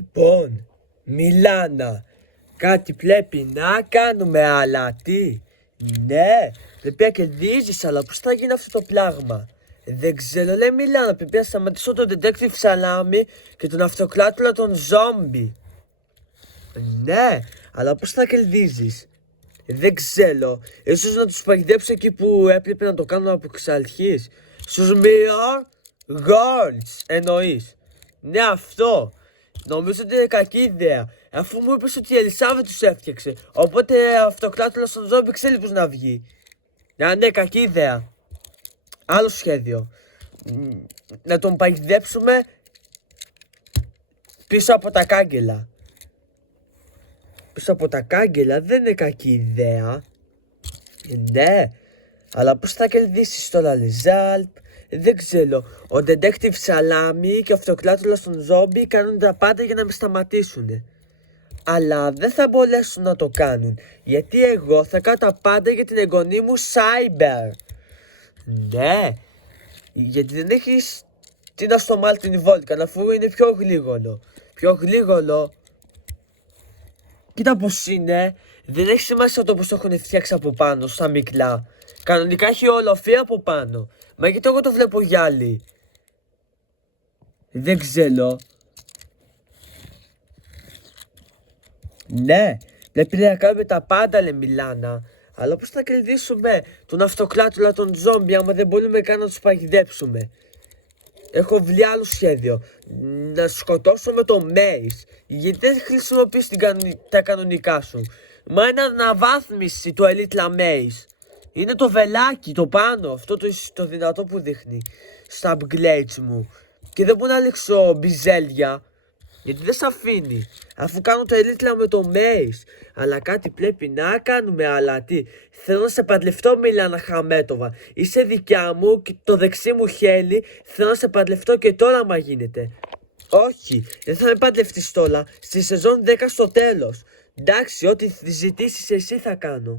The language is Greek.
Λοιπόν, Μιλάνα, κάτι πρέπει να κάνουμε, αλλά τι? Ναι, πρέπει να κερδίζεις, αλλά πώς θα γίνει αυτό το πράγμα? Δεν ξέρω, λέει Μιλάνα, πρέπει να σταματήσω τον Detective Salami και τον αυτοκλάτουλα των ζόμπι. Ναι, αλλά πώς θα κερδίζεις? Δεν ξέρω, ίσως να τους παγιδέψω εκεί που έπρεπε να το κάνω από εξ αρχής. Στους Mirror Girls εννοείς? Ναι, αυτό. Νομίζω ότι είναι κακή ιδέα, αφού μου είπες ότι η Ελισάβετ τους έφτιαξε. Οπότε αυτοκλάτουλας στον ζόμπι ξέρει πως να βγει. Ναι, κακή ιδέα. Άλλο σχέδιο. Να τον παγιδέψουμε πίσω από τα κάγκελα. Πίσω από τα κάγκελα δεν είναι κακή ιδέα. Ναι, αλλά πώς θα κερδίσεις τώρα, Λιζάλπ? Δεν ξέρω. Ο Detective Salami και ο αυτοκλάτουλας των ζόμπι κάνουν τα πάντα για να με σταματήσουν. Αλλά δεν θα μπορέσουν να το κάνουν, γιατί εγώ θα κάνω τα πάντα για την εγγονή μου Cyber. Ναι, γιατί δεν έχεις την Αστομάλ την Βόλκαν, αφού είναι πιο γλίγολο. Πιο γλίγολο. Κοίτα πως είναι, δεν έχει σημασία το πως το έχουν φτιάξει από πάνω, στα μικρά. Κανονικά έχει ολοφή από πάνω. Μα γιατί εγώ το βλέπω γυάλι? Δεν ξέρω. Ναι, πρέπει να κάνουμε τα πάντα, λέει Μιλάνα. Αλλά πώς θα κερδίσουμε τον αυτοκλάτουλα των ζόμπι άμα δεν μπορούμε καν να τους παγιδέψουμε? Έχω βρει άλλο σχέδιο. Να σκοτώσουμε το Maze. Γιατί δεν χρησιμοποιείς τα κανονικά σου? Μα είναι αναβάθμιση το Elite Maze. Είναι το βελάκι το πάνω, αυτό το δυνατό που δείχνει στα upgrades μου. Και δεν μπορώ να λήξω μπιζέλια, γιατί δεν σ' αφήνει, αφού κάνω το Elite με το Maze. Αλλά κάτι πρέπει να κάνουμε, αλλά τι? Θέλω να σε παντρευτώ, Μιλάνα Χαμέτοβα. Είσαι δικιά μου και το δεξί μου χέλι. Θέλω να σε παντρευτώ και τώρα, άμα γίνεται. Όχι, δεν θα με παντρευτείς τώρα. Στη σεζόν 10 στο τέλος. Εντάξει, ό,τι ζητήσεις εσύ θα κάνω.